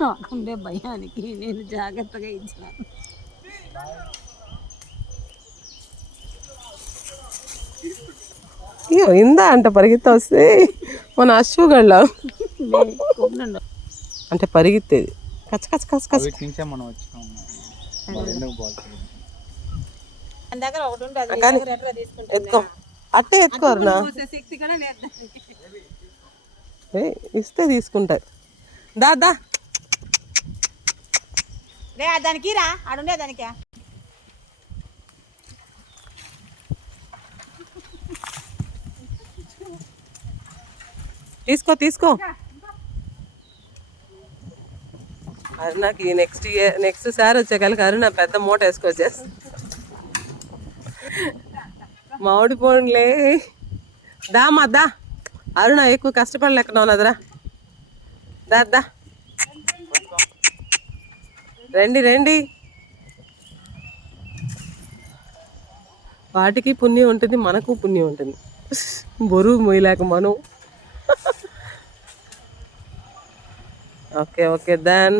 నాకుండే భయానికి నేను జాగ్రత్తగా ఇచ్చాను. ఇందా అంట పరిగెత్త వస్తే మన అశ్వగళ్ళ అంటే పరిగెత్తేది కచ్చ కచ్చ కచ్చ కచ్చ నుంచే మనం వచ్చాము. ఎత్తుకో అట్టే ఎత్తుకోరునా ఇస్తే తీసుకుంటారు. దాదా దానికి రా ఆడుండే దానికి తీసుకో తీసుకో. అరుణకి నెక్స్ట్ సారి వచ్చేకలకి అరుణ పెద్ద మూట వేసుకొచ్చేసి మామిడి పోండ్లే దామా దా. అరుణ ఎక్కువ కష్టపడలేకున్నావు అదరా. దా రండి రండి. వాటికి పుణ్యం ఉంటుంది, మనకు పుణ్యం ఉంటుంది. బరువు మొయ్యలేక మనం. Okay okay then